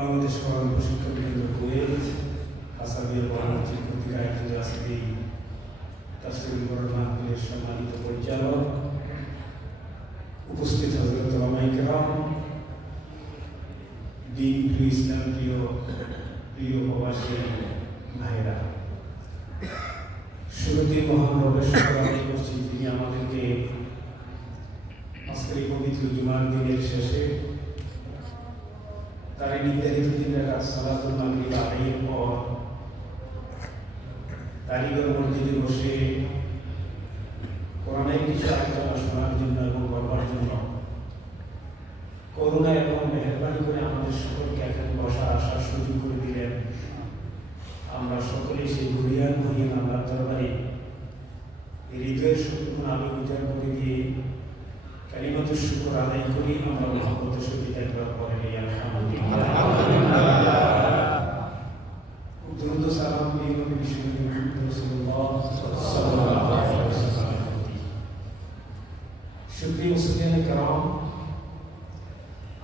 বাংলাদেশ কর্ম প্রশিক্ষণ কেন্দ্র কুয়েত হাসাবিয়া পরবর্তী পত্রিকা আয়োজিত আজকে তাফসীরুল কোরআন মাহফিলের সম্মানিত পরিচালক, উপস্থিত হযরত ওলামায়ে কেরাম, দিন প্রিয় ইসলাম প্রিয় প্রবাসী ভাইয়েরা, শুরুতে মহান রবের শুকর আদায় করছি যিনি আমাদেরকে আজকের এই পবিত্র জুমার দিনের শেষে তার নির্ধারিত দিন রাত সালাতুল মাগরিব আদায়ের পর কারিগর মসজিদে বসে কোরআনের কিছু আলোচনা শোনার জন্য এবং বলবার জন্য করুণা এবং মেহেরবানি করে আমাদের সকলকে এখানে বসার আসার সুযোগ করে দিলেন। আমরা সকলে সেই গুরিয়ান মহিন আল্লাহর দরবারে হৃদয়ের শুকর আবেগ উজাড় করে দিয়ে কালিমাতুর শুকর আদায় করি। আমরা মহব্বতের সহিত একবার পরে নিই আলহামদুলিল্লাহ। দ্রুত সালাম দিয়ে নবী বিশ্বনবী রাসূলুল্লাহ সাল্লাল্লাহু আলাইহি ওয়াসাল্লাম। সুপ্রিয় মুসলিম کرام,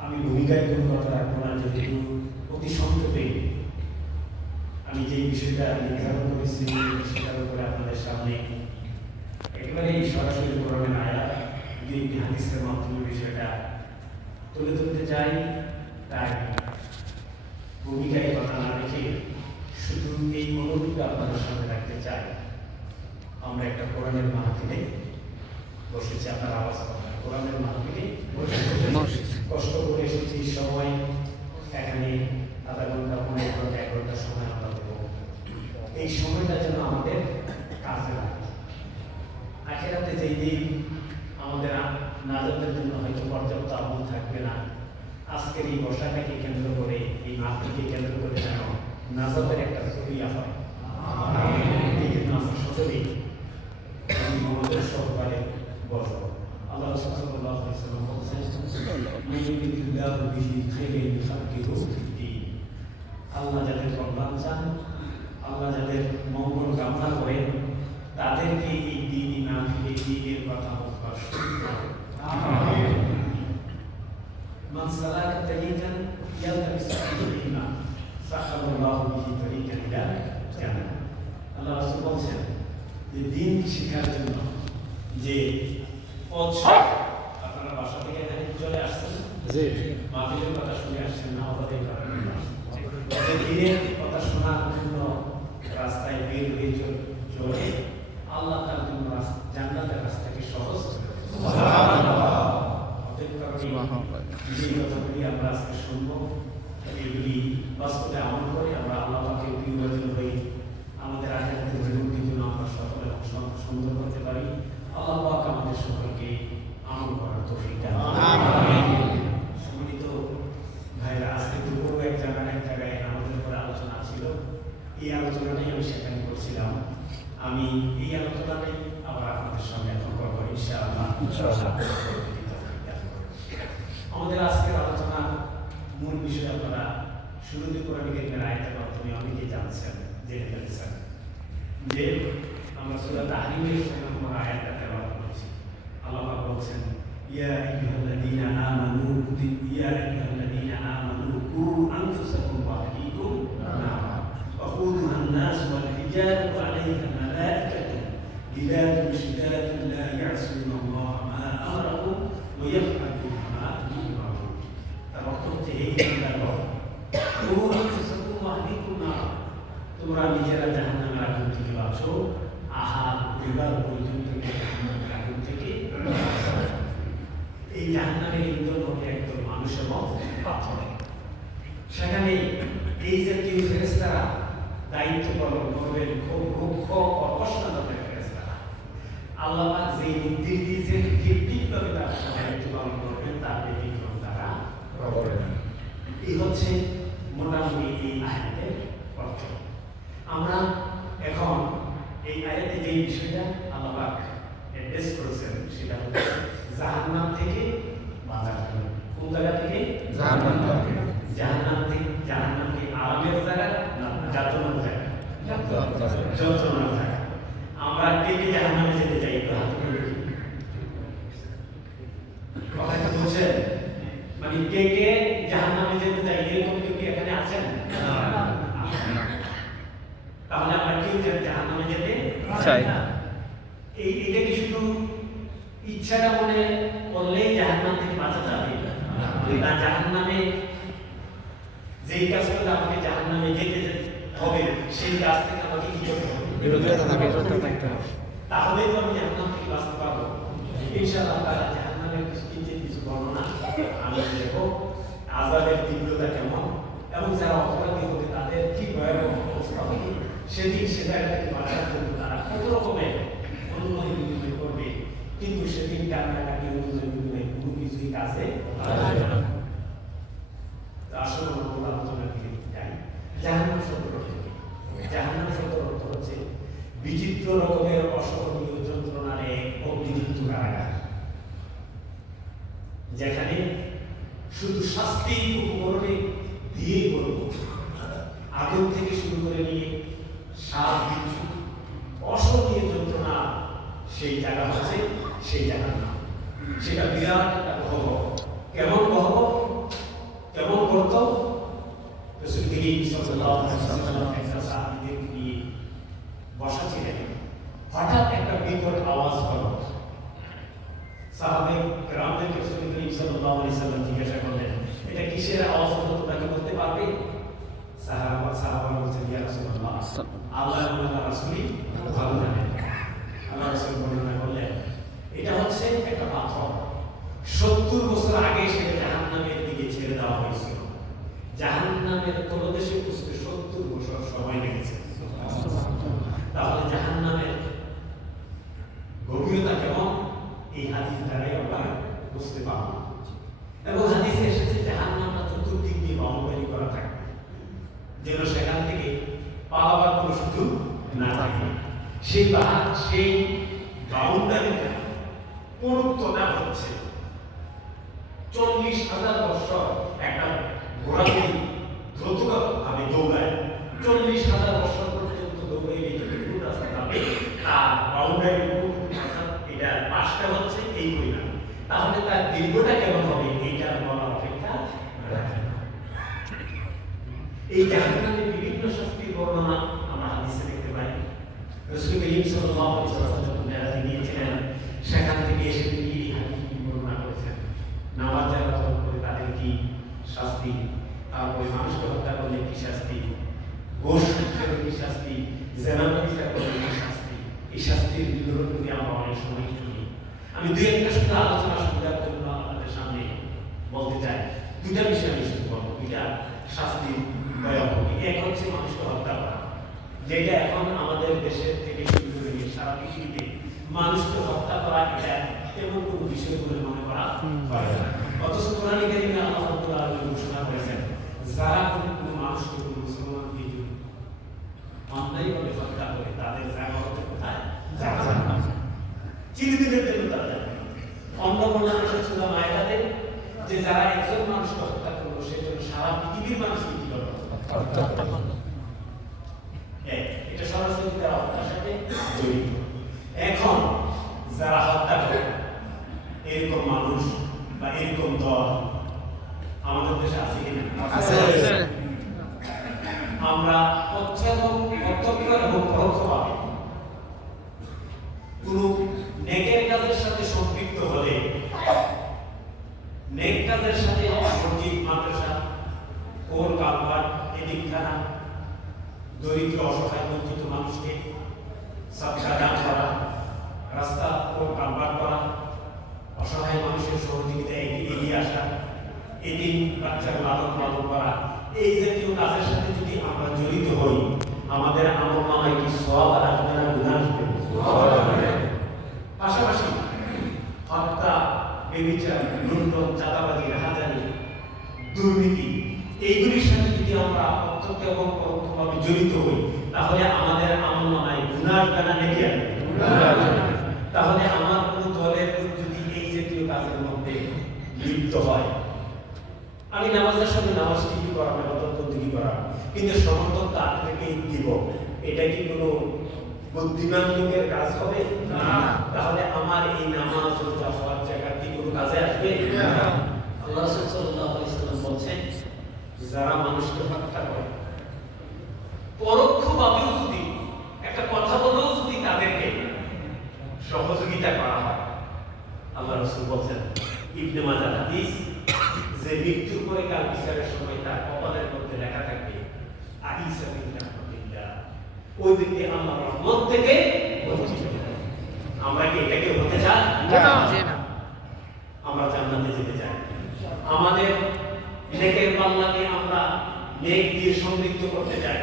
আমি ভূমিকায় কোনো কথা রাখবো না, যেহেতু অতি সংক্ষেপে আমি যে বিষয়টা নির্ধারণ করেছি সেটার উপরে আপনাদের সামনে একেবারে সরাসরি কোরআনের আয়াত দুই হাদিসের মাধ্যমে বিষয়টা তুলে ধরতে চাই। তাই ভূমিকায় কথা না রেখে শুধু এই অনুরোধটা আপনাদের সামনে রাখতে চাই। আমরা একটা কোরআনের মাহফিলে বসেছি, আপনার আওয়াজ পাবেন, কোরআনের মাহফিলে কষ্ট করে এসেছি সময় এখানে আধা ঘন্টা 15 ঘন্টা 1 ঘন্টা সময় আমরা দেবো। এই সময়টা যেন আমাদের কাজে লাগে। আখিরাতে যেই দিন আমাদের নাজাতের জন্য হয়তো পর্যাপ্ত আমল থাকবে না, আজকের এই বসাটাকে কেন্দ্র করে এই মাহফিলকে কেন্দ্র করে যেন নাজাতের একটা জরিয়া হয়। এই জন্য আমরা সকলেই আমাদের সহকারে বসব। আল্লাহ সাল্লাল্লাহু আলাইহি ওয়াসাল্লাম বলেছেন, মাইয়ুরিদিল্লাহু বিহি খাইরান ইউফাক্কিহু ফিদ্দীন। আল্লাহ যাদের কল্যাণ চান, আল্লাহ যাদের মঙ্গল কামনা করেন, তাদেরকে এই দ্বীনি মাহফিলে দ্বীনের কথা বলবার সুযোগ দেন। আমিন। মান সালাকা তারিকান ইয়ালতামিসু ফীহি ইলমান সাখারাল্লাহু বিহি তারিকান ইলা জান্নাহ। আল্লাহ রাসূল বলেছেন যে দ্বীন শিক্ষার জন্য যে পথ, আপনারা বাসা থেকে এখানে চলে আসছেন, জি মাহফিলের কথা শুনে আসছেন না, আমাদের কারণে দ্বীনের কথা শোনার জন্য রাস্তায় বের হয়ে চলে আল্লাহ তার জন্য জান্নাতের রাস্তাকে সহজ করে দেন। সুবহানাল্লাহ। অতএব এই কথাগুলি আমরা আজকে শুনবো, এগুলি বাস্তবে আমল করে আমরা আল্লাহ পাকের প্রিয়জন হই, আমাদের আখিরাতের জীবনকে যেন আমরা সকলে সুন্দর করতে পারি। আল্লাহ পাক আমাদের সকলকে আমল করার তৌফিক দান করুন। আমিন। সম্মানিত ভাইরা, আজকে দুপুরও এক জায়গায় আমাদের উপরে আলোচনা ছিল। এই আলোচনাটাই আমি সেখানে করছিলাম। আমি এই আলোচনাটাই আবার আমাদের আজকের আলোচনার মূল বিষয় আপনারা শুরুতে কোরআন কারীমের আয়াতের মাধ্যমে অনেকেই জানছেন, জেনে ফেলেছেন যে আমরা সূরা তাহরিমের 6 নম্বর আয়াতটা তেলাওয়াত করেছি। আল্লাহ পাক বলছেন, ইয়া আইয়ুহাল্লাযীনা আমানু কু আনফুসাকুম ওয়া আহলিকুম নারা ওয়াকুদুহা আন-নাস ওয়াল হিজারatu 'আলাইহা মালাইকাতুন গিলাদুন শিদাদুন লা ইয়া'সুনা আল্লাহা মা আমারাহুম ওয়া ইয়াফ'আলুনা মা ইউ'মারুন। তার অর্থ হচ্ছে, হে ঈমানদারগণ, কু আনফুসাকুম ওয়া আহলিকুম নারা, তোমরা নিজেরা জাহান্নামের আগুন থেকে বাঁচো, আহার পরিবার পরিজন থেকে জাহান্নামের আগুন থেকে। এই জাহান্নামের ইন্ধন হবে একদম মানুষ এবং পাথর। সেখানে এই জাতীয় ফেরেশতারা দায়িত্ব পালন করবেন খুব রুক্ষ অকস্মাতের ফেরেশতারা। আল্লাহ পাক যে নির্দেশ দিয়েছেন ঠিকভাবে তার দায়িত্ব পালন করবেন, তার ব্যতিক্রম তারা করবেন। এই হচ্ছে মোটামুটি এই আয়াতের অর্থ। আমরা এখন এই আয়াতে যে বিষয়টা আল্লাহ পাক অ্যাড্রেস করেছেন সেটা হচ্ছে জাহান্নাম থেকে বাঁচার জন্য। কোন জায়গা থেকে? জাহান্নাম কি আরামের জায়গা না যাতনার জায়গা? যন্ত্রণার জায়গা। আমরা কে কে জাহান্নামে যেতে চাই? কথা বলছেন, মানে কে কে জাহান্নামে যেতে চাই এরকম কেউ কি এখানে আছেন? তাহলে আমরা কেউ জাহান্নামে যেতে চাই না। এইটা কি শুধু ইচ্ছাটা মনে করলেই জাহান্নাম থেকে বাঁচা যাবে না? জাহান্নামে যেই কাজ করলে আমাকে জাহান্নামে যেতে হবে সেই কাজ থেকে আমাকে কি করতে হবে? তাহলে তো আমি জাহান্নাম থেকে বাঁচতে পারবো ইনশাআল্লাহ। তাআলা জাহান্নামের কিছু বর্ণনা আমি দেব, আযাবের তীব্রতা কেমন এবং যারা অপরাধী হবে তাদের কি ভয়াবহ অবস্থা হবে, সেদিন সে জায়গা থেকে বাঁচার জন্য তারা কত রকমের অনুমতি বিনিময় করবে, কিন্তু সেদিন কান্নাকাটি অনুমতি বিনিময় কোনো কিছুই কাজে লাগবে না। আসলে আমরা আলোচনা থেকে যাই জাহান্নাম শব্দ থেকে। জাহান্নাম শব্দের অর্থ হচ্ছে বিচিত্র রকমের অসহনীয় যন্ত্রণার এক অগ্নিযুক্ত কারাগার, যেখানে শুধু শাস্তি উপকরণে দিয়ে করব, আগুন থেকে শুরু করে নিয়ে সাপ বিচ্ছু অসহনীয় যন্ত্রণা, সেই জায়গা হচ্ছে সেই জাহান্নাম। সেটা বিরাট একটা গহ্বর। কেমন গহ্বর, কেমন করত? রাসূল করিম সাল্লাল্লাহু আলাইহি ওয়াসাল্লাম একটা সাহাবীদের নিয়ে বসা ছিলেন, হঠাৎ একটা বিকট আওয়াজ হলো। সাহাবায়ে কেরামদেরকে রাসূল করিম সাল্লাল্লাহু আলাইহি ওয়াসাল্লাম জিজ্ঞাসা করলেন, এটা কিসের আওয়াজ হলো, তোমরা কি বলতে পারবে? সাহাবারা বলছেন, ইয়া রাসূলুল্লাহ, আল্লাহ এবং আল্লাহর রাসূলই ভালো জানেন। আল্লাহ রাসূল বর্ণনা করলেন, এটা হচ্ছে একটা পাথর। 70 বছর আগে সেটা জাহান্নামের দিকে ছেড়ে দেওয়া হয়েছিল। জাহান্নামের তলদেশে পৌঁছতে 70 বছর সময় লেগেছে। তাহলে জাহান্নামের গভীরতা কেমন এই হাদিস দ্বারাই আমরা বুঝতে পারব। এবং হাদিসে এসেছে জাহান্নামটা চতুর্দিক দিয়ে বাউন্ডারি করা থাকবে, যেন সেখান থেকে পালাবার কোনো সুযোগ না থাকে। সেই বাউন্ডারিটা পুরুত্বটা হচ্ছে 40,000 বছর। একটা ঘোড়া যদি দ্রুতভাবে দৌড়ায় 40,000 বছর পর্যন্ত দৌড়াইলে যদি পুরো রাস্তা যাবে, তার বাউন্ডারি এটা পাশটা হচ্ছে এই পরিমাণ। তাহলে তার দীর্ঘটা কেমন হবে এইটা বলার অপেক্ষা রাখে না। এই জাহান্নামের বিভিন্ন শাস্তির বর্ণনা আমরা হাদিসে দেখতে পাই। রাসূল করিম সাল্লাল্লাহু আলাইহি ওয়াসাল্লাম মেরাজে গিয়েছিলেন, সেখান থেকে এসে তিনি এই হাদিস বর্ণনা করেছেন। নামাজ যারা তরক করে তাদের কি শাস্তি, তারপরে মানুষকে হত্যা করলে কি শাস্তি, ঘুষ খেলে কি শাস্তি, জেনা ব্যবসা করলে কি শাস্তি। এই শাস্তির বিবরণ যদি আমরা অনেক সময় শুনি। আমি দুই একটা শুধু আলোচনা সুবিধার জন্য আপনাদের সামনে বলতে চাই। দুইটা বিষয় আমি শুধু বলবো, দুইটা শাস্তির ভয়াবহ। এক হচ্ছে মানুষকে হত্যা করা, যেটা এখন আমাদের দেশের থেকে শুরু করে নিয়ে সারা পৃথিবীতে মানুষকে হত্যা করা এটা এমন কোনো বিষয় বলে মনে করা হয় না। অথচ কোরআন কারীমে আল্লাহ রাব্বুল আলামিন ঘোষণা করেছেন, যারা কোনো মানুষকে কোনো মুসলমান দিয়ে অন্যায়ভাবে হত্যা করে তাদের জায়গা হতে কোথায়? জাহান্নাম। চিরদিনের জন্য তারা যাবে। অন্য বর্ণনা সূরা মায়েদাতে যে যারা একজন মানুষকে হত্যা করলো সেজন্য সারা পৃথিবীর মানুষকে কি করলো? এটা সরাসরি তারা হত্যার সাথে জড়িত। এখন যারা হত্যা করে এরকম মানুষ বা এরকম দল আমাদের দেশে আছে কিনা? আমরা প্রত্যক্ষ এবং পরোক্ষভাবে কোন নেকের কাজের সাথে সম্পৃক্ত হলে, নেক কাজের সাথে মসজিদ, মাদ্রাসা, কোন কারবার, এতিমখানা, দরিদ্র অসহায় বঞ্চিত মানুষকে সাদকা দান করা, রাস্তা কোন কারবার করা, অসহায় মানুষের সহযোগিতায় এগিয়ে আসা, এতিম বাচ্চার লালন পালন করা, এই জাতীয় কাজের সাথে যদি আমরা জড়িত হই, আমাদের আমলনামায় কি সওয়াব আসবে না গুনাহ আসবে? পাশাপাশি হত্যা, ব্যভিচার, লুণ্ঠন, চাঁদাবাজি, রাহাজানি, দুর্নীতি এইগুলির সাথে যদি আমরা প্রত্যক্ষ এবং পরোক্ষভাবে জড়িত হই, তাহলে আমাদের আমলনামায় গুনাহ আসবে না নেকি আসবে? তাহলে আমার কোন দলের লোক যদি এই জাতীয় কাজের মধ্যে লিপ্ত হয়, আমি নামাজের সাথে নামাজ ঠিকই করা, ইবাদত বন্দেগী করা, কিন্তু সমর্থন তার থেকে দিব, এটা কি কোনো বুদ্ধিমান লোকের কাজ হবে? না। তাহলে আমার এই নামাজ রোজা হওয়ার জায়গা কি কোনো কাজে আসবে? না। আল্লাহ রাসূল সাল্লাল্লাহু আলাইহি ওয়াসাল্লাম বলেন, যারা মানুষকে হত্যা করে পরোক্ষভাবেও যদি একটা কথা বলেও যদি তাদেরকে সহযোগিতা করা হয়, আল্লাহ রাসূল বলেন ইবনে মাজাহ হাদিস, যে মৃত্যুর পরে কাল বিচারের সময় তার কপালের মধ্যে লেখা থাকবে আইসা বিন রাহমাতিল্লাহ, ওই ব্যক্তি আল্লাহর রহমত থেকে বঞ্চিত। আমরা কি এটাকে হতে চাই? না। আমরা জান্নাতে যেতে চাই। আমাদের নেকের পাল্লাকে আমরা নেক দিয়ে সমৃদ্ধ করতে চাই।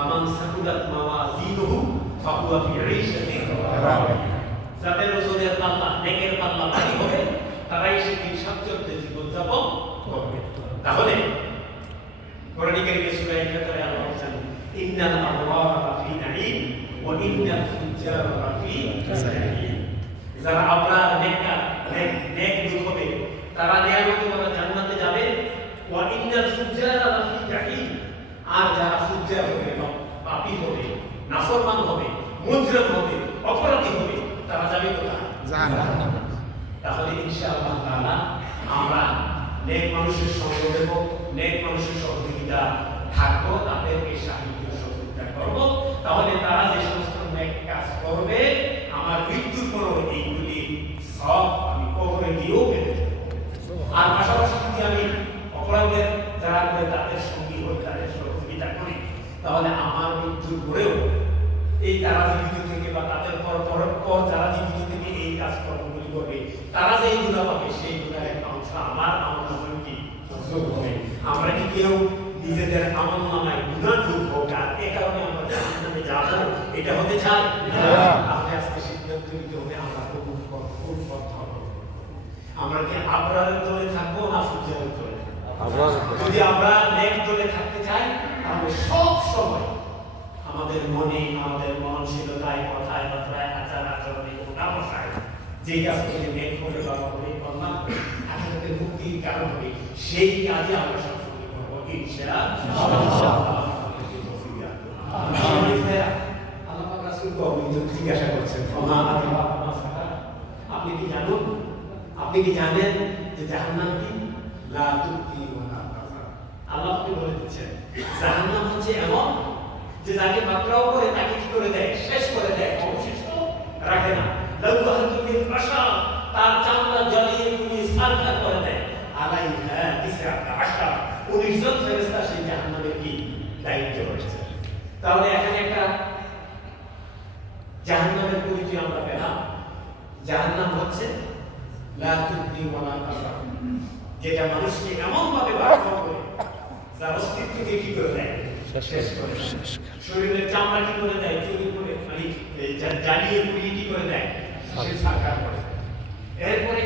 আমান সাকুলাত মাওয়াজিনুহু ফাহুয়া ফি ঈশাতিন রাদিয়া, যাদের ওজনের পাল্লা, নেকের পাল্লা ভারী হবে, তারাই সেদিন স্বাচ্ছন্দ্যে জীবনযাপন করবে। তাহলে কোরআনে কারীমে সূরা আল-ফাতিহা আল্লাহ বলেন, ইন্নাল আবরারা লাফি নাঈম ওয়া ইন্নাল ফুজ্জারা লাফি জাহিম। যারা আবরার, নেককার, নেক লোক হবে, তারা নিয়ামতে ভরা জান্নাতে যাবে। ওয়া ইন্নাল ফুজ্জারা লাফি জাহিম, আর যারা ফুজ্জার হবে, পাপী হবে, নাফরমান হবে, মুজরিম হবে, অপরাধী হবে, তারা যাবে কোথায়? জাহান্নাম। তাহলে ইনশাআল্লাহ তাআলা আমরা নেক মানুষের সঙ্গ দেব, নেক মানুষের সহযোগিতা থাকবো, তাদেরকে সাহায্য সহযোগিতা করবো। তাহলে তারা যে সমস্ত নেক কাজ করবে, আমার মৃত্যুর পরও এইগুলি সব আমি কবরে গিয়েও পেতে দেব। আর পাশাপাশি যদি আমি অপরাধের যারা করে তাদের সঙ্গী হই, তাদের সহযোগিতা করি, তাহলে আমার মৃত্যুর পরেও এই তারা জীবিত থেকে বা তাদের পর যারা জীবিত থেকে এই কাজ কর্মগুলি করবে, তারা যে গুনাহ পাবে সেই গুনাহের একটা অংশ আমার আমলনামায় কি যোগ হবে। আমরা কি কেউ নিজেদের আমলনামায় গুনাহ যোগ হোক আর এই কারণে আমরা জাহান্নামে যাব, এটা হতে চাই না। তাহলে আজকে সিদ্ধান্ত নিতে হবে আমরা কোন পথ ধরব। আমরা কি আবরারের দলে থাকবো না ফুজ্জারের দলে? যদি আমরা নেক দলে থাকতে চাই, তাহলে সব সময় আমাদের মনে, আমাদের মননশীলতায়, কথায়, বার্তায়, আচার আচরণে, ব্যবসায় যে কাজ করে নেক করে বা হবে, কল্যাণ আখিরাতের মুক্তির কারণ হবে, সেই কাজে আমরা সবসময় করবো ইনশাআল্লাহ। আল্লাহ পাক রাসূলকে অভিযোগ জিজ্ঞাসা করছেন, আপনি কি জানেন যে জাহান্নাম কি? লা তুবকি ওয়া লা তাযর। আল্লাহ আপনি বলে দিচ্ছেন জাহান্নাম হচ্ছে এমন যে যাকে পাকড়াও করে তাকে কি করে দেয়? শেষ করে দেয়, অবশিষ্ট রাখে না। লাউহাতুল আশা, তার চামড়া জ্বালিয়ে পুড়িয়ে ছারখার করে দেয়। আলাইহা তিসআতা আশার, 19 জন ফেরেশতা সেই জাহান্নামের কি দায়িত্ব রয়েছে। তাহলে এখানে একটা জাহান্নামের পরিচয় আমরা পেলাম। জাহান্নাম হচ্ছে লা তুবকি ওয়া লা তাযর, যেটা মানুষকে এমন ভাবে বাধ্য করে যার অস্তিত্বকে কি করে দেয়? শেষ করে দেয়। শরীরের চামড়া কি করে দেয়? চুরি করে, মানে জ্বালিয়ে পুড়িয়ে কি করে দেয়? সে সাকার করে দেয়। এরপরে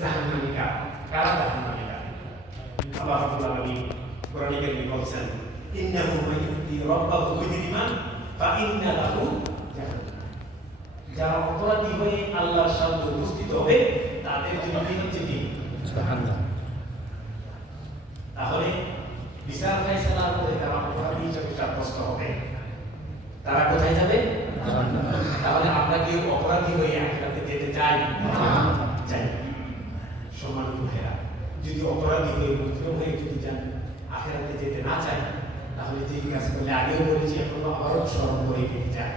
জাহান্নামী কারা জাহান্নামী? আল্লাহ রাব্বুল আলামিন কোরআনে কারীমে বলেছেন, ইন্নাহু মাইয়ুতি রাব্বাহু বিদিমান ফা ইন্না লাহু জাহান্নাম। যারা অপরাধী হয়ে আল্লাহর সামনে উপস্থিত হবে, তাদের তাহলে বিচার ফায়সালার পরে তারা অপরাধী হিসেবে সাব্যস্ত হবে। তারা কোথায় যাবে? তাহলে আমরা কি অপরাধী হয়ে আখিরাতে যেতে চাই? চাই। সম্মানিত ভাইরা, যদি অপরাধী হয়ে মুসলিম হয়ে যদি যান আখিরাতে যেতে না চাই, তাহলে যেই কাজ করলে আগেও বলেছি এখনো আবারও স্মরণ করে দিতে চাই,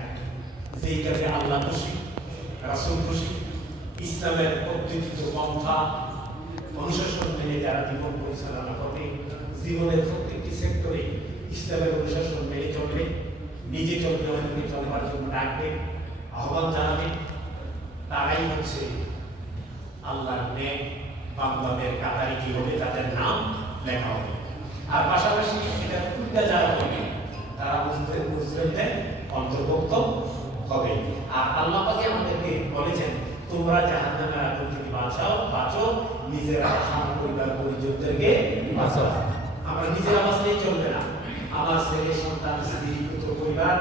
যেই কাজে আল্লাহ খুশি, রাসূল খুশি, ইসলামের পদ্ধতিত পন্থা অনুশাসন মেনে যারা জীবন পরিচালনা করবে, জীবনের প্রত্যেকটি সেক্টরে ইসলামের অনুশাসন মেনে চলবে, নিজে চলবে, অন্যকে চলবার জন্য ডাকবে, আহ্বান জানাবে, তারাই হচ্ছে আল্লাহর নেক বান্দাদের কাতারে কি হবে, তাদের নাম লেখা হবে। আর পাশাপাশি এটা উল্টা যারা হবে তারা মুসলিমদের অন্তর্ভুক্ত হবে। আর আল্লাহ পাক আমাদেরকে বলেছেন, তোমরা জাহান্নামের আগুন থেকে বাঁচো, নিজেরা আমার পরিবার পরিজনদেরকে বাঁচাও। আমরা নিজেরা বাঁচলেই চলবে না, আমার ছেলে সন্তান স্ত্রী পুত্র পরিবার,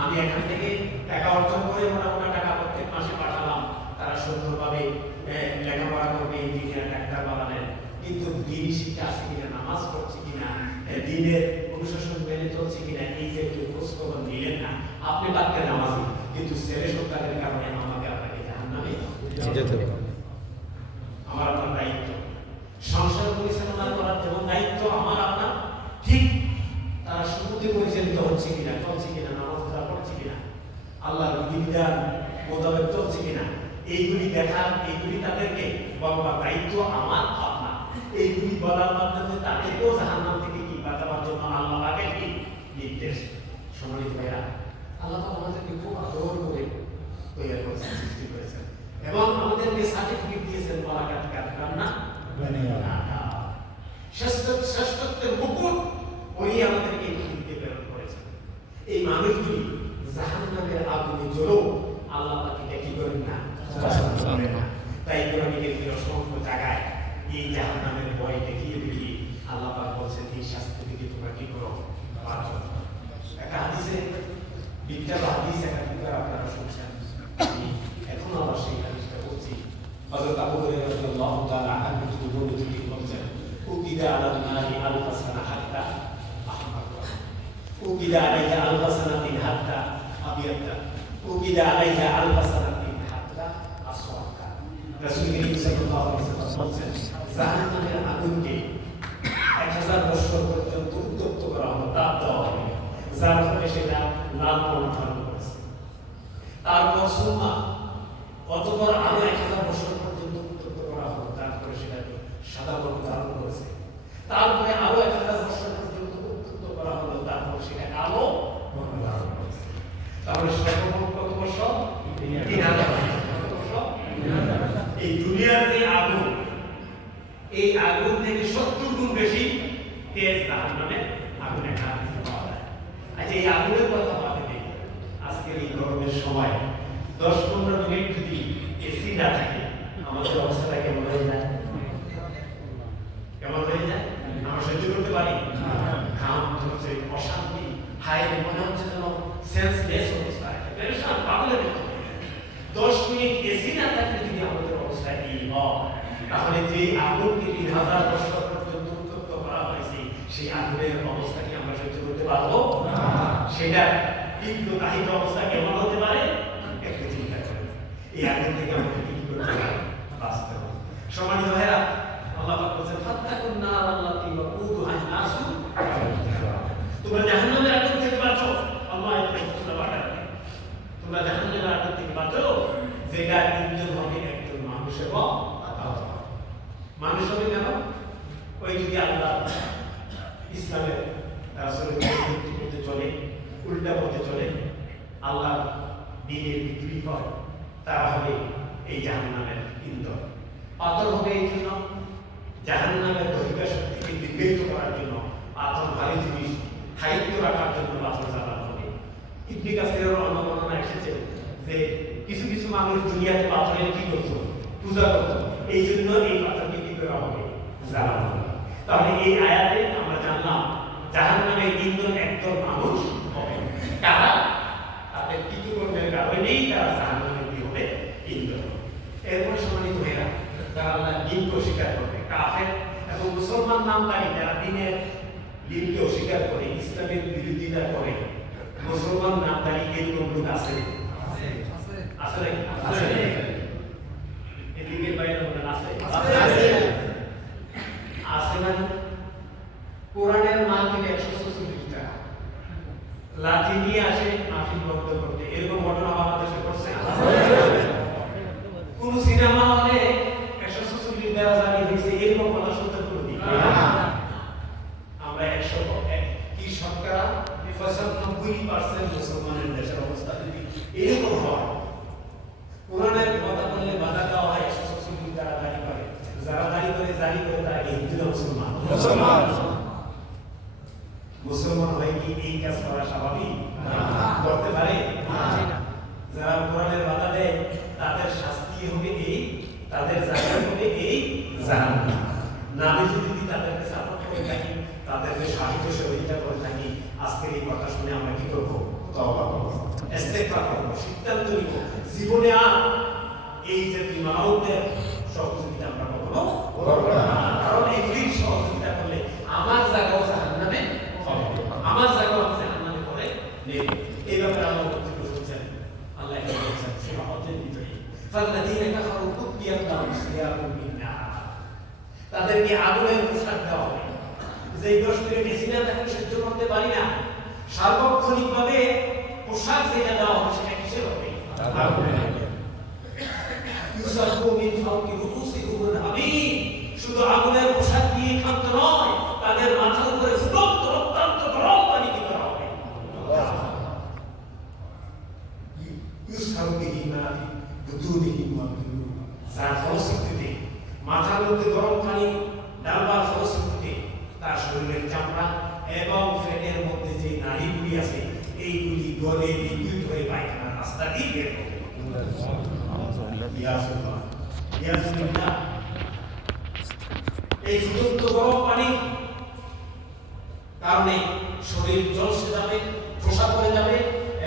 আমি এখান থেকে টাকা অর্জন করে মোটামুটি টাকা প্রত্যেক মাসে পাঠালাম, তারা সুন্দরভাবে লেখাপড়া করবে, ইঞ্জিনিয়ার ডাক্তার বানাবেন, কিন্তু দিন শিক্ষা আছে কিনা, নামাজ পড়ছে কিনা, দিনের অনুশাসন মেনে চলছে কিনা, এই যে একটু খোঁজখবর নিলেন না, আপনি বাক্যে নামাজি, কিন্তু ছেলে সন্তানের কারণে আমাকে আপনাকে জাহান্নামে যেতে হবে। আমার আপনার দায়িত্ব সংসার পরিচালনা করার যেমন দায়িত্ব আমার আপনার, ঠিক তারা সুখে পরিচালিত হচ্ছে কিনা, চলছে কিনা, নামাজ পড়া পড়ছে কিনা, আল্লাহর বিধিবিধান মোতাবেক চলছে কিনা, এইগুলি দেখার, এইগুলি তাদেরকে বলবার দায়িত্ব আমার আপনার। এইগুলি বলার মাধ্যমে তাদেরকেও জাহান্নাম থেকে কি বাঁচাবার জন্য আল্লাহ পাকের কি নির্দেশ। সম্মানিত ভাইরা, আল্লাহ পাক আমাদেরকে খুব আদর করে তৈরি করেছেন, সৃষ্টি করেছেন এবং আমাদেরকে সার্টিফিকেট দিয়েছেন, বারাকাত কাতকান্না শ্রেষ্ঠত্বের মুকুট ওই আমাদেরকে পৃথিবীতে প্রেরণ করেছেন। এই মানুষগুলি জাহান্নামের আগুনে জ্বলেও আল্লাহ পাক এটা কি করেন না, পছন্দ করেন না। তাই কোরআনের অসংখ্য জায়গায় এই জাহান্নামের ভয় দেখিয়ে দেখিয়ে আল্লাহ পাক বলছেন, এই শাস্তি থেকে তোমরা কি করো, বাঁচো। একটা হাদিসে, বিখ্যাত হাদিস একটা বিখ্যাত আপনারা শুনছেন, এখন আবার সেই হাদিসটা বলছি। হযরত আবু হুরায়রা রাদিয়াল্লাহু তাআলা আনহু থেকে বলছেন, উকিদা আলাল নারি আলফা সানা হাত্তা আহমাকা, উকিদা আলাইহা আলফা সানাতিন হাত্তা আবিয়াদা, উকিদা আলাইহা আলফা সানাতিন হাত্তা আসওয়াদা। রাসূল করিম সাল্লাল্লাহু আলাইহি ওয়াসাল্লাম বলছেন, জাহান্নামের আগুনকে 1000 বছর পর্যন্ত উত্তপ্ত করা হবে, তাপ দেওয়া হবে, যার ফলে সেটা লাল বর্ণ ধারণ করেছে। তারপর সুম্মা অতঃপর আরো 1000 বছর পর্যন্ত উত্তপ্ত করা হবে, তারপরে সেটাকে সাদা বর্ণ ধারণ করেছে। তারপরে আরো 1000 বছর পর্যন্ত উত্তপ্ত করা হলো, তারপর সেটা কালো বর্ণ ধারণ করেছে। তাহলে সর্বমোট কত বছর? 3000 বছর। এই দুনিয়ার যে আগুন, এই আগুন থেকে 70 গুণ বেশি তেজ জাহান্নামের আগুনের কাছে পাওয়া যায়। আচ্ছা, এই আগুনের কথা বাদে দিই, আজকের এই গরমের সময় 10-15 মিনিট যদি এসি না থাকে, আমাদের অবস্থাটা কেমন হয়ে যায়? কেমন হয়ে যায়? আমরা সহ্য করতে পারি? ঘাম হচ্ছে, অশান্তি, হায় মনে হচ্ছে যেন সেন্সলেস অবস্থা, পেরেশান, পাগলের মতো। 10 মিনিট এসি না থাকলে যদি আমাদের অবস্থা এই হয়, তাহলে যে আগুনকে 3000 বছর পর্যন্ত উত্তপ্ত করা হয়েছে, সেই আগুনের অবস্থা কি আমরা সহ্য করতে পারবো? সেটা কিন্তু তাহিত অবস্থা কেমন হতে পারে একটু চিন্তা করেন। এই আগুন থেকে আমরা কি করতে পারি? বাঁচতে হবে। সম্মানিত ভাইরা, আল্লাহ পাক বলেছেন, ফাত্তাকুন নার আল্লাতী ওয়াকুদুহা আন-নাসু ওয়াল হিজারা। তোমরা জাহান্নামের আগুন থেকে বাঁচো। আল্লাহ এই কথাটা বাড়ায়, তোমরা জাহান্নামের আগুন থেকে বাঁচো, যেটা ইন্ধন হবে একজন মানুষের মানুষ হবে কেন? ওই যদি আল্লাহ ইসলামের রাসূলের পদ্ধতিতে চলে, উল্টা পথে চলে, আল্লাহ দ্বীনের বিক্রি হয়, তারা হবে এই জাহান্নামের ইন্ধন। পাথর হবে এই জন্য জাহান্নামের দহিকা শক্তিকে বিবেচিত করার জন্য, পাথর ভারী জিনিস খাইত্য রাখার জন্য পাথর জ্বালানো হবে। ইবনে কাসিরের অন্য বর্ণনা এসেছে যে কিছু কিছু মানুষ দুনিয়াতে পাথরের কি করতো? পূজা করতো। এই জন্য এই পাথরকে কি করা হবে? জ্বালানো হবে। তাহলে এই আয়াতে আমরা জানলাম জাহান্নামের ইন্ধন একদল মানুষ হবে। কারা? তাদের কৃতকর্মের কারণেই তারা জাহান্নামে কি হবে? ইন্ধন। এরপর সম্মানিত ভাইরা, যারা আল্লাহ দিনকে অস্বীকার করবে। কাফের এবং মুসলমান নামধারী যারা দিনকে অস্বীকার করে, ইসলামের বিরোধিতা করে, মুসলমান নামধারী এরকম লোক আছে? আছে এদিকে বাইরে বলেন আছে? আছে মানে কোরআনের মাহফিল 146 টাকা লাঠি নিয়ে আসে মাহফিল বন্ধ করতে, এরকম ঘটনা বাংলাদেশে করছে? কোন সিনেমা হলে 146 টাকা জানি হয়েছে, এরকম কথা শুনতে পারি? আমরা 100 কি শতকরা 95% মুসলমানের দেশের অবস্থা যদি এরকম হয়, কোরআনের কথা বললে বাধা দেওয়া হয়, 146 টাকা দাঁড়ি করে, যারা দাঁড়ি করে তারা হিন্দু না মুসলমান? মুসলমান হয়ে কি এই কাজ করা স্বাভাবিক? করতে পারে? যারা কোরআনের বাধা দেয় তাদের শাস্তি হবে এই, তাদের জায়গা হবে এই জাহান্নাম। নামে যদি তাদেরকে সাপোর্ট করে থাকি, তাদেরকে সাহায্য সহযোগিতা করে থাকি, আজকের এই কথা শুনে আমরা কি করবো? তওবা করবো, ইস্তেগফার করবো, সিদ্ধান্ত নিব জীবনে আর এই যে মানবদের সহযোগিতা আমরা কখনো করবো না। কারণ এগুলির সহযোগিতা করলে আমার জায়গাও জাহান্নামে হবে, আমার জায়গাও আমি জাহান্নামে করে নেব। এই ব্যাপারে আল্লাহ বলছেন, আল্লাহ বলছেন সূরা হজের ভিতরে, ফাল্লাযীনা কাফারু কুব্বিয়াত লাহুম সিয়াবুম মিন নার, তাদেরকে আগুনের পোশাক দেওয়া হবে। যে দোষকে বেশি না তাকে সহ্য করতে পারি না, সার্বক্ষণিকভাবে পোশাক যেটা দেওয়া হবে সেটা কিসের হবে? ইউসাফু মিন ফাওকি রুউসিহিমুল হামীম, শুধু আগুনের পোশাক দিয়ে ক্ষান্ত নয়, তাদের মাথার উপরে ফুটন্ত অত্যন্ত গরম পানি কি করা হবে? ইউসাফু বিহি মা ফি বুতুনিহিম ওয়া কুলুব, যার ফলশ্রুতিতে মাথার মধ্যে গরম পানি ডালবার ফলশ্রুতিতে তার শরীরের চামড়া এবং পেটের মধ্যে যে নাড়িগুলি আছে এইগুলি গলে লিকুইড হয়ে পায়খানার রাস্তা দিয়ে বের হবে। এই ফুটন্ত গরম পানির কারণে শরীর ঝলসে যাবে, ফোসা পড়ে যাবে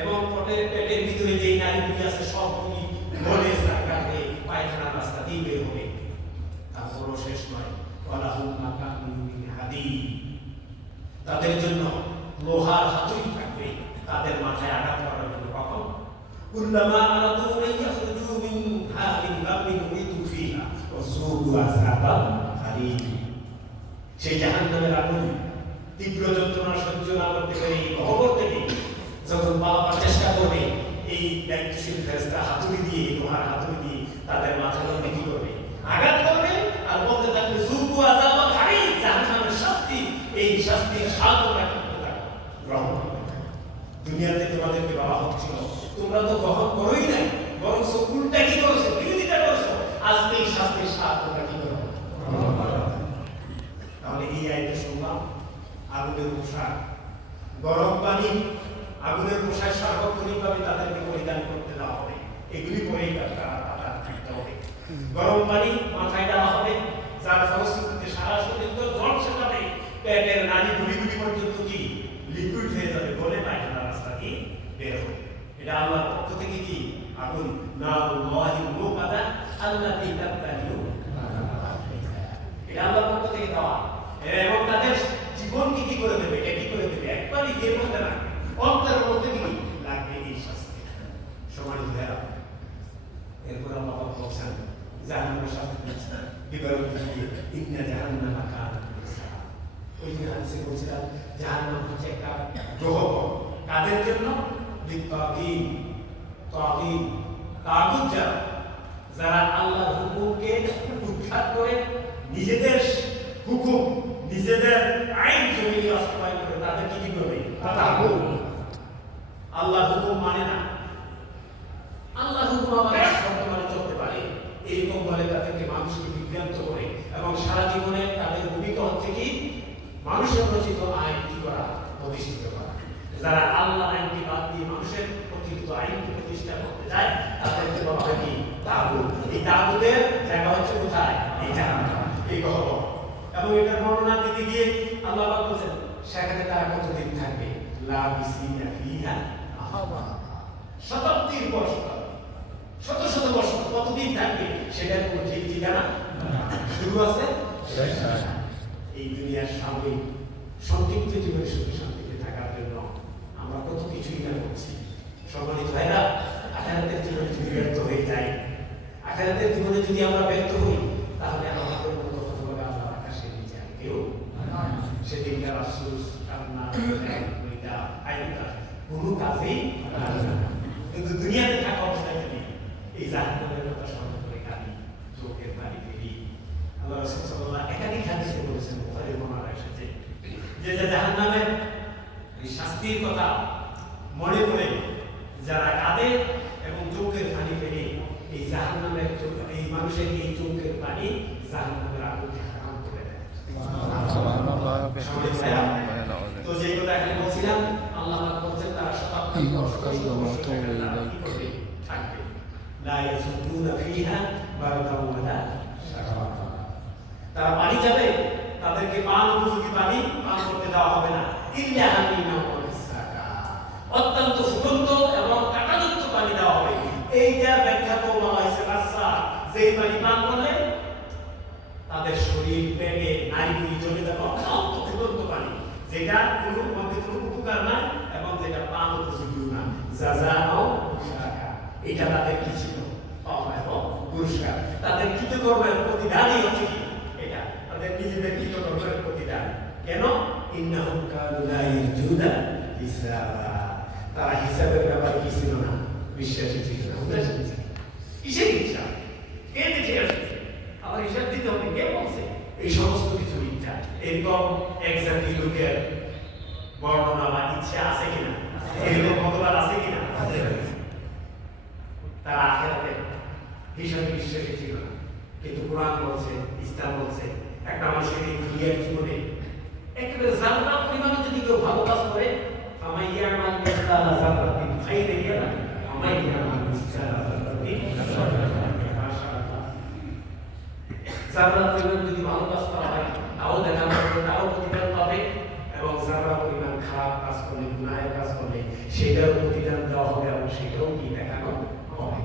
এবং পেটের ভিতরে যে নাড়িগুলি আছে সবগুলি গলে জায়গা হয়ে পায়খানার রাস্তা দিয়ে বের হবে। তারপরও শেষ নয়, তাদের জন্য লোহার হাতুড়ি থাকবে তাদের মাথায় আঘাত করার জন্য। কখন? কুল্লামা আরাদু আইয়াখরুজু মিনহা মিন গামিন উইদু ফিহা ওয়া যুকু আযাবাল হারিক, সেই জাহান্নামের আগুন তীব্র যন্ত্রণা সহ্য না করতে পেরে এই গহ্বর থেকে যখন পালাবার চেষ্টা করবে, এই দায়িত্বশীল ফেরেশতা হাতুড়ি দিয়ে, লোহার হাতুড়ি দিয়ে তাদের মাথার মধ্যে কি করবে? আঘাত করবে আর বলতে থাকবে যুকু আযাবাল হারিক, জাহান্নামের শাস্তি, এই শাস্তির স্বাদ তোমরা করতে থাকো, গ্রহণ করতে থাকো। দুনিয়াতে তোমাদেরকে বলা হচ্ছিল তোমরা তো গ্রহণ করোই নাই, বরং উল্টা কি করেছো? বিরোধিতা করেছো। আজকে এই শাস্তির স্বাদ তোমরা কি করো? তাহলে এই আয়াতে শুনলাম আগুনের পোশাক, গরম পানি, আগুনের পোশাক সার্বক্ষণিকভাবে তাদেরকে পরিধান করতে দেওয়া হবে, এগুলি পরেই তারা থাকতে হবে। গরম পানি মাথায় দেওয়া হবে, যার ফলশ্রুতিতে সারা শরীর তো ঝলসে যাবে, পেটের নাড়ি গুলি পর্যন্ত কি লিকুইড হয়ে যাবে, বলে পায়খানার রাস্তা দিয়ে বের হবে। এটা আল্লাহর পক্ষ থেকে কি আগুন, নারুল্লাহিল মুকাদা আল্লাতী তাবতালিউ, এটা আল্লাহর পক্ষ থেকে দেওয়া। এবং তাদের জীবনকে কি করে দেবে? এটা কি করে দেবে? একবারই দিয়ে বলতে লাগবে, অন্তরের মধ্যে কি লাগবে? এই শাস্তি। সম্মানিত ভাইরা, এরপর আল্লাহ বলছেন জাহান্নামের শাস্তি বিবরণ দিয়ে, ইন্না জাহান্নামা কানাত মিরসাদা। ওই যে হাদিসে বলছিলাম জাহান্নাম হচ্ছে একটা গহ্বর, কাদের জন্য? লিত্তাগীন, তাগীন, তাগুত, যারা আল্লাহর হুকুমকে উৎখাত করে নিজেদের হুকুম, নিজেদের আইন জমিয়ে বাস্তবায়ন করে, তাদের কি করবে? তাগুত। আল্লাহর হুকুম মানে না, আল্লাহর হুকুম আমার বর্তমানে চলতে পারে এইরকম বলে তাদেরকে মানুষকে বিভ্রান্ত করে, এবং সারা জীবনে তাদের ভূমিকা হচ্ছে কি মানুষের রচিত আইন কি করা? প্রতিষ্ঠিত করা। যারা আল্লাহ আইনকে বাদ দিয়ে মানুষের প্রচলিত আইনকে প্রতিষ্ঠা করতে যায় তাদেরকে বলা হয় কি? তাগুত। এই তাগুতের জায়গা হচ্ছে কোথায়? এই জাহান্নাম, এই গহ্বর। এবং এটার বর্ণনা দিতে গিয়ে আল্লাহ পাক বলেন সেখানে তারা কতদিন থাকবে? লাবিসিনা ফিহা আহওয়া, শতাব্দীর পর শতাব্দী, শত শত বছর কতদিন থাকবে সেটার কোনো ঠিক ঠিকানা শুরু আছে এই দুনিয়ার সাময়িক সংক্ষিপ্ত জীবনে সুখী শান্তিতে থাকার জন্য আমরা কত কিছুই না করছি। সম্মানিত ভাইরা, আখিরাতের জীবনে যদি ব্যর্থ হয়ে যাই, আখিরাতের জীবনে যদি আমরা ব্যর্থ হই, তাহলে আমাদের মতো হতে হবে আল্লাহর আকাশের নিচে আর কেউ সেদিনকার আফসোস, কান্না, ওইটা আইটা কোনো কাজেই লাগবে না। কিন্তু দুনিয়াতে থাকা অবস্থায় যদি এই জাহান্নামের কথা স্মরণ করে কাঁদি, চোখের পানি ফেলি, আল্লাহ রাসূল সাল্লাল্লাহু আলাইহি একাধিক হাদিসে বলেছেন, বুখারীর বর্ণনা এসেছে যে জাহান্নামের এই শাস্তির কথা মনে করে যারা কাঁদে এবং চোখের পানি ফেলে, এই জাহান্নামের এই মানুষের এই চোখের পানি জাহান্নামের আগুনকে হারাম করে দেয়। তো যে কথা এখানে বলছিলাম, আল্লাহ পাক বলছেন তারা শতাব্দী থাকবে, লা ইয়াসুদুনা ফিহা বারাকাউ ওয়ালা শারাবা। তারা পানি যাবে, তাদেরকে পান উপযোগী পানি পান করতে দেওয়া হবে না, ইল্লা হামিমা ওয়া সাকা, অত্যন্ত সুগন্ধ এবং কাঁটাযুক্ত পানি দেওয়া হবে। এইটা ব্যাখ্যা তো বলা হয়েছে রাসা, যেই পানি পান করলে তাদের শরীর পেটে নাড়িভুড়ি চলে যাবে, অত্যন্ত সুগন্ধ পানি, যেটা কোনো মধ্যে কোনো উপকার না এবং যেটা পান উপযোগী না। জাযাও শাকা, এটা তাদের কি ছিল? পাওয়া এবং পুরস্কার। তাদের কৃতকর্মের প্রতিদানই হচ্ছে কি এটা, তাদের নিজেদের কৃতকর্মের প্রতিদান। কেন? ইন্নাহুম কানু লা ইয়ারজুনা হিসাবা, তারা হিসাবের ব্যাপারে কি ছিল না? বিশ্বাসী ছিল না, উদাসীন ছিল। কিসের হিসাব? কে দেখে আসছে? আমার হিসাব দিতে হবে, কে বলছে? এই সমস্ত কিছু ইচ্ছা, এরকম একজাতি লোকের বর্ণনা বা ইচ্ছা আছে কিনা? এরকম মতবাদ আছে কিনা? তারা আখিরাতে হিসাবে বিশ্বাসী ছিল না। কিন্তু কোরআন বলছে, ইসলাম বলছে, একটা মানুষের এই দুনিয়ার জীবনে একেবারে জাররা পরিমাণে যদি কেউ ভালো কাজ করে, আমায় ইয়ামাল মিসকালা যাররাতিন খাইরান ইয়ারা, আমায় ইয়ামাল মিসকালা যাররাতিন মাশাআল্লাহ। জাররা পরিমাণ যদি ভালো কাজ করা হয়, তাও দেখা যাবে, তাও প্রতিদান পাবে, এবং জাররা পরিমাণ খারাপ কাজ করলে, গুনাহের কাজ করলে সেটার প্রতিদান দেওয়া হবে এবং সেটাও কি দেখানো হবে।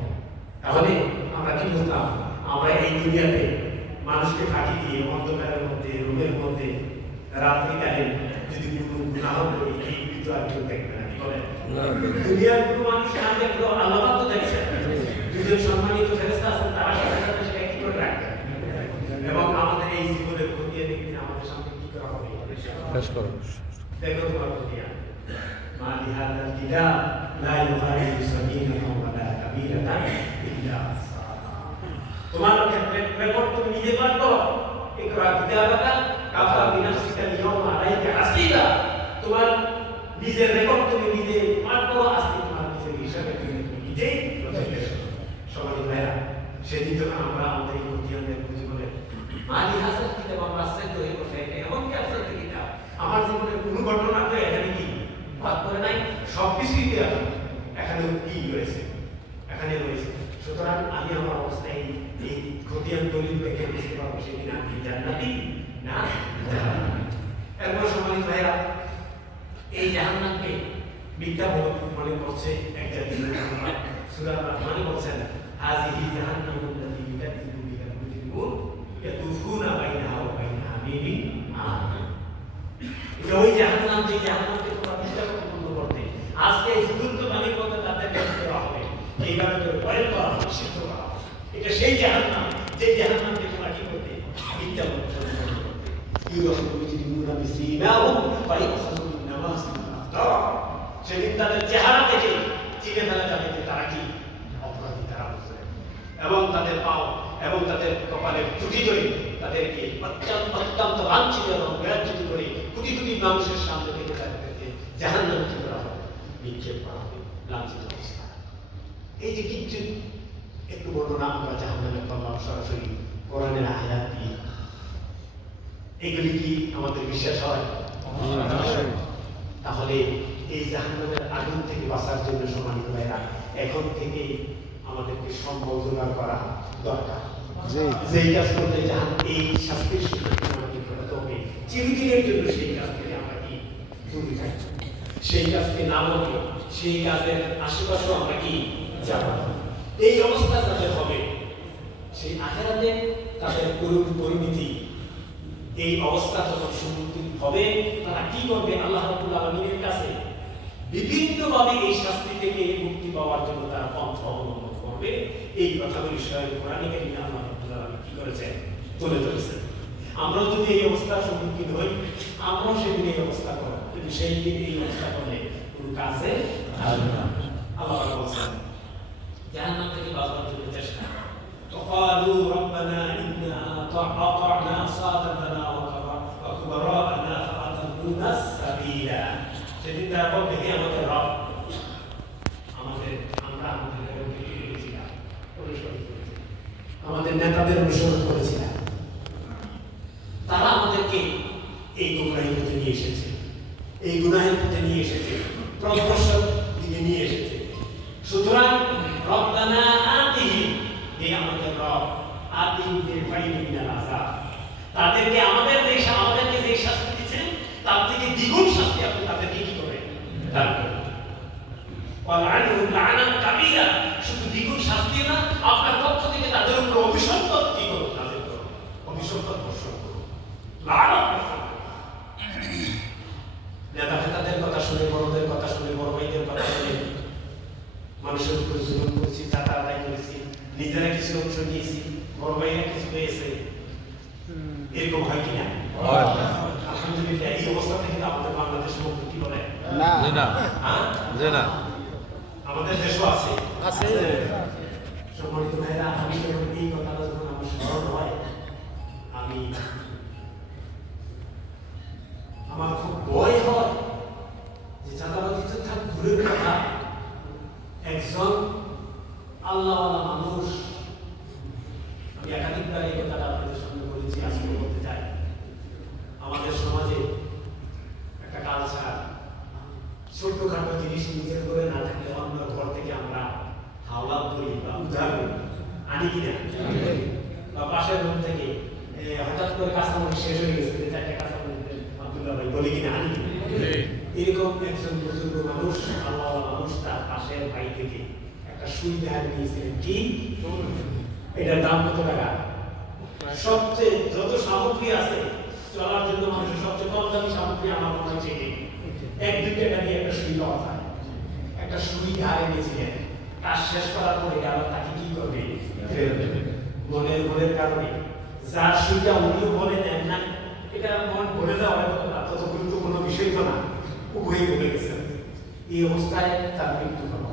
তাহলে আমরা কি বুঝলাম? আমরা এই দুনিয়াতে মানুষকে ফাঁকি দিয়ে অন্ধকারের মধ্যে, রুমের মধ্যে রাত্রিকালে যদি কোনো গুনাহ করি, এই ভিডিও আর কেউ দেখবে না। কি বলেন? দুনিয়ার কোনো মানুষ না দেখলেও আল্লাহ পাক তো দেখছেন। দুজন সম্মানিত ফেরেশতা আছেন, তারা সাথে সাথে সেটা কি করে রাখবে। এবং আমাদের এই জীবনের খতিয়ান একদিন আমাদের সামনে কি করা হবে? দেখো তোমার খতিয়ান, মা লিহাদাল কিতাব লা ইউগাদিরু সাগীরাতান ওয়ালা কাবীরাতান ইল্লা আহসাহা। তোমার রেকর্ড তুমি নিজে পাঠ করো, ইকরা কিতাবাকা কাফা বিনাফসিকা আল-ইয়াওমা আলাইকা হাসিবা। তোমার নিজের রেকর্ড তুমি নিজে পাঠ করো, আজকে তোমার নিজের হিসাবে তুমি নিজেই সমাজে ভাইরা। সেদিন যখন আমরা আমাদের এই খতিয়ানের জীবনে মালি হাসান কিতাব আমরা আশ্চর্য হয়ে বসে, এমন কি আশ্চর্য কিতাব, আমার জীবনের কোনো ঘটনা তো এখানে কি বাদ করে নাই, সব কিছুই এখানে কি রয়েছে, এখানে রয়েছে। সুতরাং আমি আমার অবস্থায় এই খতিয়ান দলিল দেখে বুঝতে পারবো সেদিন আমি জান্নাতি না জাহান্নামী। এরপর সম্মানিত ভাইরা, এই জাহান্নামকে মিথ্যা মনে করছে এক জাতি সূরা রহমানে বলছেন, হাযিহি জাহান্নামুল্লাতী ইউকাযযিবু বিহাল মুজরিমুন ইয়াতুফুনা বাইনাহা ওয়া বাইনা হামীমিন আন। এটা ওই জাহান্নাম, যে জাহান্নামকে তোমরা মিথ্যা করতে, আজকে এই সুদূর পানির মধ্যে তাদের দেখতে হবে, এইভাবে করে বয়ন করা হবে, সিদ্ধ করা হবে। এটা সেই জাহান্নাম, যে জাহান্নামকে তোমরা কি করতে? মিথ্যা করতে। ইউরাফুল মুজরিমুনা বিসীমাহুম ফায়ুখাযু বিন নাওয়াসি ওয়াল আকদার। সেদিন তাদের চেহারা দেখে চিনে ফেলা যাবে যে তারা কি অপরাধী, তারা মুজরিম। এবং তাদের পাও এবং তাদের কপালের চুটি ধরে তাদেরকে অত্যন্ত লাঞ্ছিত এবং বিরাজিত করে কোটি কোটি মানুষের সামনে থেকে তাদেরকে জাহান্নামে কি করা হবে? নিক্ষেপ করা হবে, লাঞ্ছিত অবস্থা। এই যে কিছু একটু বর্ণনা আমরা জাহান্নামে করলাম সরাসরি কোরআনের আয়াত দিয়ে, এগুলি কি আমাদের বিশ্বাস হয়? তাহলে এই জাহান্নামের আগুন থেকে বাঁচার জন্য সম্মানিত ভাইরা, এখন থেকে আমাদেরকে সম্ভব জোগাড় করা দরকার। যেই কাজ করলে এই শাস্তির সুযোগ আমাদের করতে হবে চিরদিনের জন্য, সেই কাজ থেকে আমরা কি দূরে থাকি, সেই কাজকে না বলি, সেই কাজের আশেপাশেও আমরা কি যাব। এই অবস্থা যাদের হবে, সেই আখিরাতে তাদের পরিণতি, এই অবস্থা যখন সম্মুখীন হবে তারা কি করবে? আল্লাহ রাব্বুল আলামিনের কাছে বিভিন্নভাবে এই শাস্তি থেকে মুক্তি পাওয়ার জন্য তারা পন্থা অবলম্বন করবে। এই কথাগুলি স্বয়ং কোরআনে কারিমে আল্লাহ রাব্বুল আলামিন কি করেছেন? তুলে ধরেছেন। আমরাও যদি এই অবস্থার সম্মুখীন হই, আমরাও সেদিন এই অবস্থা করব, কিন্তু সেই দিন এই অবস্থা করলে কোনো কাজে আসবে না। আল্লাহ বলছেন জাহান্নাম থেকে বাঁচার জন্য চেষ্টা। وقالوا ربنا إنا أطعنا سادتنا وكبراءنا فأضلونا السبيل। সেদিন তারা বলবে, হে আমাদের রব, আমাদের নেতাদের অনুসরণ করেছিলাম, তারা আমাদেরকে এই গুনাহের পথে নিয়ে এসেছে, এই গুনাহের পথে নিয়ে এসেছে, প্রদর্শক দিকে নিয়ে এসেছে। সুতরাং রব্বানা আতিহিম, হে আমাদের রব, আতিহিম বিল মিনাল আযাব, তাদেরকে আমাদেরকে যে শাস্তি দিয়েছেন তার থেকে দ্বিগুণ শাস্তি আপনি তাদেরকে কি করেন? দান করেন। ওয়ালআনহুম লা'নান কাবীরা, শুধু দ্বিগুণ শাস্তি না, আপনার পক্ষ থেকে তাদের উপর অভিসম্পদ কি করুন? তাদের উপর অভিসম্পদ বর্ষণ করুন, লানত বর্ষণ করুন। নেতাদের কথা শুনে, বড়দের কথা শুনে, বড় ভাইদের কথা শুনে মানুষের উপর জুলুম করেছি, চাঁদা আদায় করেছি, নিজেরা কিছু অংশ নিয়েছি, বড় ভাইরা কিছু পেয়েছে, এরকম হয় কিনা? আলহামদুলিল্লাহ। এই অবস্থা থেকে আমাদের বাংলাদেশের মধ্যে কি বলে না, আমাদের দেশও আছে। সম্মানিত ভাইরা, আমি যখন এই কথাটা যখন আমার স্মরণ হয়, আমার খুব ভয় হয় যে চাঁদাবাজি তো থাক দূরের কথা, একজন আল্লাহওয়ালা মানুষ, আমি একাধিকবার এই কথাটা আপনাদের সামনে বলেছি, আজকে বলতে চাই। আমাদের সমাজে একটা কালচার, ছোট্টখাটো জিনিস নিজের করে না থাকলে অন্য ঘর থেকে আমরা হাওলা করি বা উদ্ধার করি, আনি কিনা? বা পাশের রুম থেকে হঠাৎ করে কাঁচামরিচ শেষ হয়ে গেছে, 4টা কাঁচামরিচ আব্দুল্লাহ ভাই বলি কিনা, আনি কিনা? এরকম একজন বুজুর্গ মানুষ, আল্লাহওয়ালা মানুষ, তার পাশের ভাই থেকে একটা সুই ধার নিয়েছিলেন। কি এটার দাম কত টাকা? সবচেয়ে যত সামগ্রী আছে চলার জন্য মানুষের সবচেয়ে কম দামি সামগ্রী আমার মনে হয় এটাই। 1-2 টাকা দিয়ে একটা সুই পাওয়া যায়। একটা সুই ধারে নিয়েছিলেন, কাজ শেষ করার পরে আবার তাকে কি করবে? মনের কারণে যার সুইটা উনিও বলে নেন না, এটা মন ভরে যাওয়া তত গুরুত্বপূর্ণ বিষয় তো না, উভয়ই বলে গেছেন। এই অবস্থায় তার মৃত্যু হল,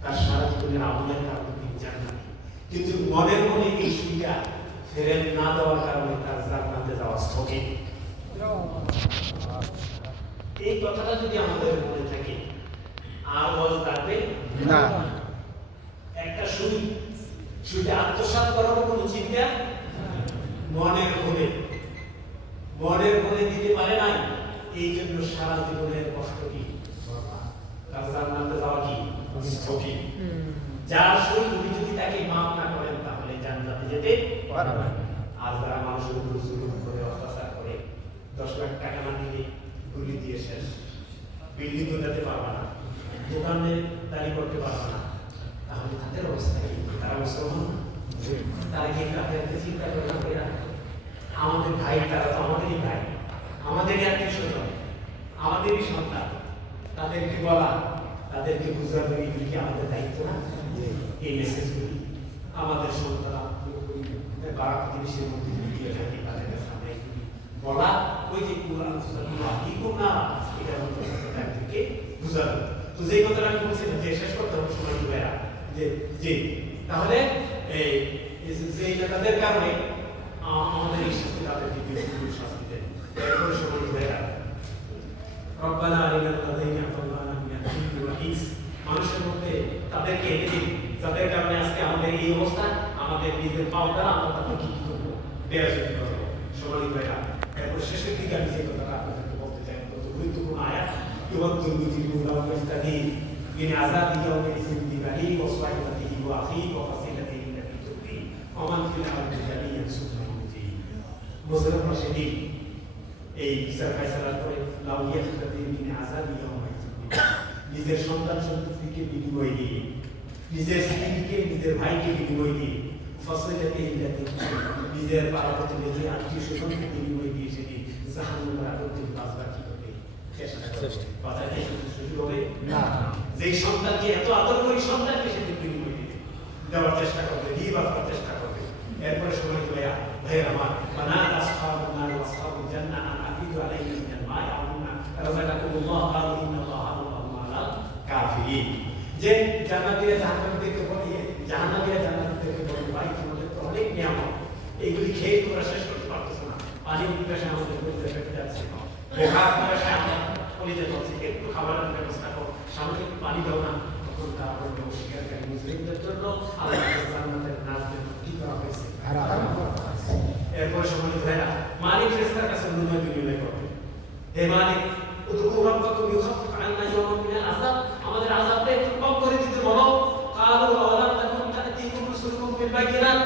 তার সারা জীবনের আমলের কারণে তিনি জান্নাতি। কিন্তু মনের মনে এই সুইটা ফেরত না দেওয়ার কারণে তার জান্নাতে যাওয়া স্থগিত। এই কথাটা যদি আমাদের মনে থাকে, আর ওয়াজ থাকবে না। একটা সুইটা আত্মসাৎ করার কোনো চিন্তা মনের মনে দিতে পারে নাই, এই জন্য সারা জীবনের কষ্ট কি তার জান্নাতে যাওয়া কি স্থগিত। যার সুই তুমি যদি তাকে মাফ না করেন তাহলে জান্নাতে যেতে পারবে না। আর যারা মানুষের উপর জুলুম করে, অত্যাচার করে, 10 লাখ টাকা না দিলে গুলি দিয়ে শেষ, বিল্ডিং গোটাতে পারবে না, দোকানে দাঁড়িয়ে করতে পারবে না, তাহলে তাদের অবস্থা কি? তারা মুসলমান, তারা কি তাদের চিন্তা করে না? আমাদের ভাই, তারা তো আমাদেরই ভাই, আমাদেরই আত্মীয় স্বজন, আমাদেরই সন্তান, তাদেরকে বলা, তাদেরকে বুঝানো, এগুলি কি আমাদের দায়িত্ব না? এই মেসেজগুলি আমাদের সন্তান পাড়া প্রতিবেশীর মধ্যে দিয়ে থাকি, তাদের কাছে আমরা এগুলি বলা, ওই যে কোরআন না, এটার মধ্যে তাদেরকে বুঝানো। তো যে কথাটা আমি বলছিলাম যে শেষ করতে হবে সময় ভাইয়া, যে তাহলে এই তাদের কারণে আমাদের এই শাস্তি তাদেরকে বিভিন্ন শাস্তি দেয়। সময় ভাইয়া রব্বানা আরিনা তাদেরকে মানুষের মধ্যে তাদেরকে এনে দিন, যাদের কারণে আজকে আমাদের এই অবস্থা, আমাদের নিজের পাওটা আমরা তাদের কি করবো? বেয়াজুতি করবো। সমালিক ভাইয়া, এরপর শেষের দিকে আমি যে কথাটা আপনাদেরকে বলতে চাই, কত গুরুত্বপূর্ণ আয়াত। يوضل المجرمون والمفتدين من عذاب يومئذ ببنيه وصاحبته واخيه وفصيلته التي تؤذيه ومن في الارض جميعا ثم ينجيه মুজাফফর রাশিদিন এই বিচার ফায়সালা করে লাউ ইয়াখতাদি মিন আযাবি ইয়াউমাইযিন, নিজের সন্তান সন্ততিকে বিনিময় দিয়ে, নিজের স্ত্রীকে, নিজের ভাইকে বিনিময় দিয়ে, ফসিলাতিহি আল্লাতী নিজের পাড়া প্রতিবেশী আত্মীয় স্বজনকে বিনিময় দিয়ে সেটি জাহান্নামের আগুন থেকে বাঁচবার কি করবে চেষ্টা করবে। কথা কি শুরু হবে না? যেই সন্তানকে এত আদর করি সন্তানকে সেটি বিনিময় দিতে দেওয়ার চেষ্টা করবে, দিয়ে বাঁচবার চেষ্টা করবে। এরপরে সময় ভাইয়া আমার বানাত আসহাবুন নার ওয়া আসহাবুল জান্নাহ আন আফিদু আলাইনা মিনাল মাই আউনা রাযাকাকুমুল্লাহ ক্বালু ইন্নাল্লাহা হারামাহুম আলাল কাফিরিন। যে জান্নাতীরা জাহান্নামীদেরকে বলে, জাহান্নামীরা জান্নাতীদেরকে বলে, ভাই তোমাদের তো অনেক নিয়ামত, এইগুলি খেয়ে তোমরা শেষ করতে পারতেছো না, পানির পিপাসা আমাদের কলিজা ফেটে যাচ্ছে, দেখার পিপাসা আমার কলিজা চলছে, একটু খাবারের ব্যবস্থা করো, সামনে একটু পানি দাও না। তখন তারা বলবে অস্বীকারী মুসলিমদের জন্য আল্লাহ জান্নাতের নাজ দেন কি করা হয়েছে, এরপর সময় ভাইরা মালিক ফেরেশতার কাছে বিনিময় করবে, হে মালিক উদউ রাব্বাকুম ইউখাফফিফ আন্না ইয়াওমান মিনাল আযাব, আমাদের আযাবটা একটু কম করে দিতে বলো। ক্বালু আওয়ালাম তাকুন তা'তিকুম রাসূলুকুম বিল বায়িনাত,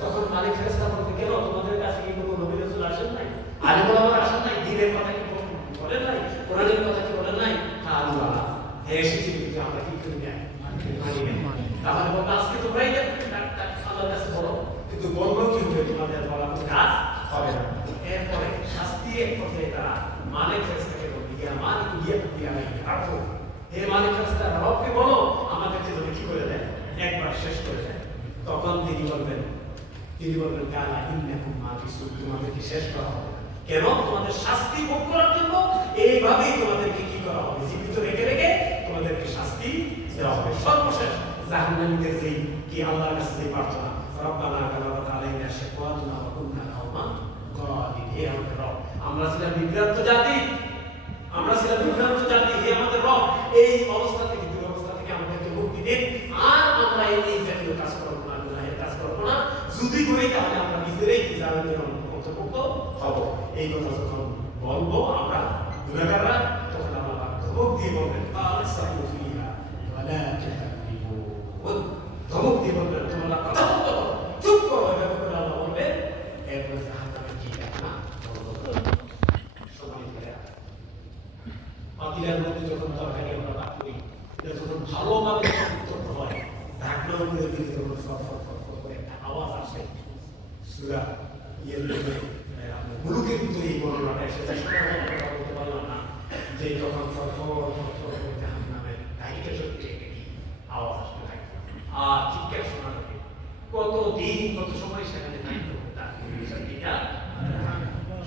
তখন মালিক ফেরেশতা বলবে কেন তোমাদের কাছে কি কোনো নবী রাসূল আসেন নাই, আলেম ওলামা আসেন নাই, দ্বীনের কথা কি বলেন নাই, কোরআনের কথা কি বলেন নাই? ক্বালু আলা, হে এসেছি কিন্তু আমরা কি করি না, মানি না। তাহলে বলবে আজকে তোমরাই আল্লাহর কাছে বলো, কিন্তু বলবো কি হবে, তোমাদের বলা কোনো কাজ হবে না। এরপরে শাস্তি এক পর্যায়ে তারা মালিক ফেরেশতাকে বলবে ইয়া মালিক ইয়াকদি আলাইহি রাখো, হে মালিক ফেরেশতা রবকে বলো আমাদেরকে যদি কি করে দেয়, একবার শেষ করে দেয়। তখন তিনি বলবেন কালা ইন্নাকুম মাকিসুন, তোমাদেরকে শেষ করা হবে। কেন? তোমাদের শাস্তি ভোগ করার জন্য এইভাবেই তোমাদেরকে কি করা হবে, জীবিত রেখে রেখে তোমাদেরকে শাস্তি দেওয়া হবে। সর্বশেষ জাহান্নামীদের যেই কি আল্লাহর কাছে যে প্রার্থনা, রব্বানা গালাবাত আলাইনা শিকওয়াতুনা ওয়া কুননা কওমান গালিবিন, হে আমাদের রব আমরা ছিলাম বিভ্রান্ত জাতি, হে আমাদের রব এই অবস্থা থেকে, দুরবস্থা থেকে আমাদেরকে মুক্তি দিন, আর আমরা এই জাতীয় কাজ করব না, গুনাহের কাজ করব না। যদি করি তাহলে আমরা নিজেরাই কি জাহান্নামের অন্তর্ভুক্ত হব। এই কথা যখন বলবো আমরা গুনাহগাররা, তখন আল্লাহ পাক ধমক দিয়ে বলবেন ফাসাইউ ফিহা ওয়া লা তুকাযিবুন, ধমক দিয়ে বলবেন তোমরা কথা বলো, চুপ করো, এভাবে করে আল্লাহ বলবেন। এরপর জাহান্নামের কি ঘটনা পাতিলের মধ্যে যখন তরকারি আমরা ভাগ করি, এটা যখন ভালোভাবে উত্তপ্ত হয়, ঢাকনার উপরে দিলে যখন ফর ফর ফর ফর করে একটা আওয়াজ আসে, সূরা মুলুকের ভিতরে এই বর্ণনাটা এসেছে, সেটা বলতে পারলাম না, যে যখন ফর ফর ফর ফর করে জাহান্নামের ঢাইকে সত্যি একটা কি আওয়াজ আসতে থাকে আর চিৎকার শোনা থাকে, কত দিন কত সময় সেখানে থাকতে হবে, তার এটা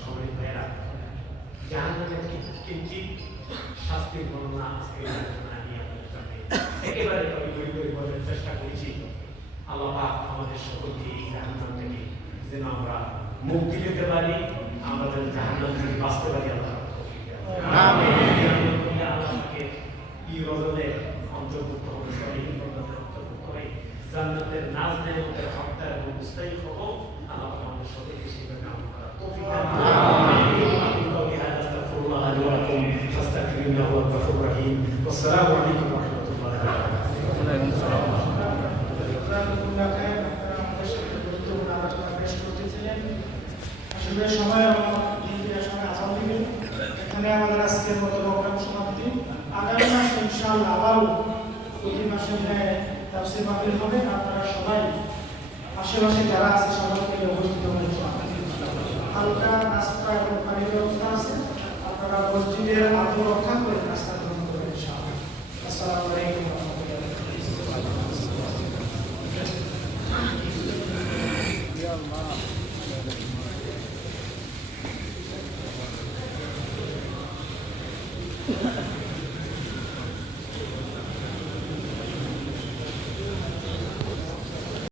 সময় ভাইয়েরা জাহান্নামের কিঞ্চিত শাস্তির বর্ণনা আজকে আমি আপনাদের সামনে একেবারে বলার চেষ্টা করেছি। আল্লাহ পাক আমাদের সকলকে এই জাহান্নাম থেকে যেন আমরা মুক্তি পেতে পারি, আমাদের জাহান্নাম থেকে বাঁচতে পারি। আল্লাহ আমাকে এই রজনীর অন্তর্ভুক্ত হবে, অন্তর্ভুক্ত হয়ে জান্নাতের নাজ নেয়ামতের হকদার এবং মুস্তাহিক হব। আল্লাহ আমাদের সকলকে সেভাবে আমল করার তৌফিক দান করুন। فاستغفر انه هو الغفور الرحيم والسلام عليكم ورحمه الله وبركاته. وعليكم السلام ورحمه الله আসলে সময় আসাম দিকে এখানে আমাদের আজকের মতো প্রোগ্রাম সমাপ্তি। আগামী মাসে ইনশাআল্লাহ আবারও প্রতি মাসে তাফসীর মাহফিল হবে। আপনারা সবাই আশেপাশে যারা আছে সবাইকে উপস্থিত হবেন। হালকা নাস্তা এবং পানির ব্যবস্থা আছে, আপনারা মসজিদের আদব রক্ষা করে নাস্তা গ্রহণ করবেন ইনশাআল্লাহ। আসসালামু আলাইকুম ওয়া রাহমাতুল্লাহ।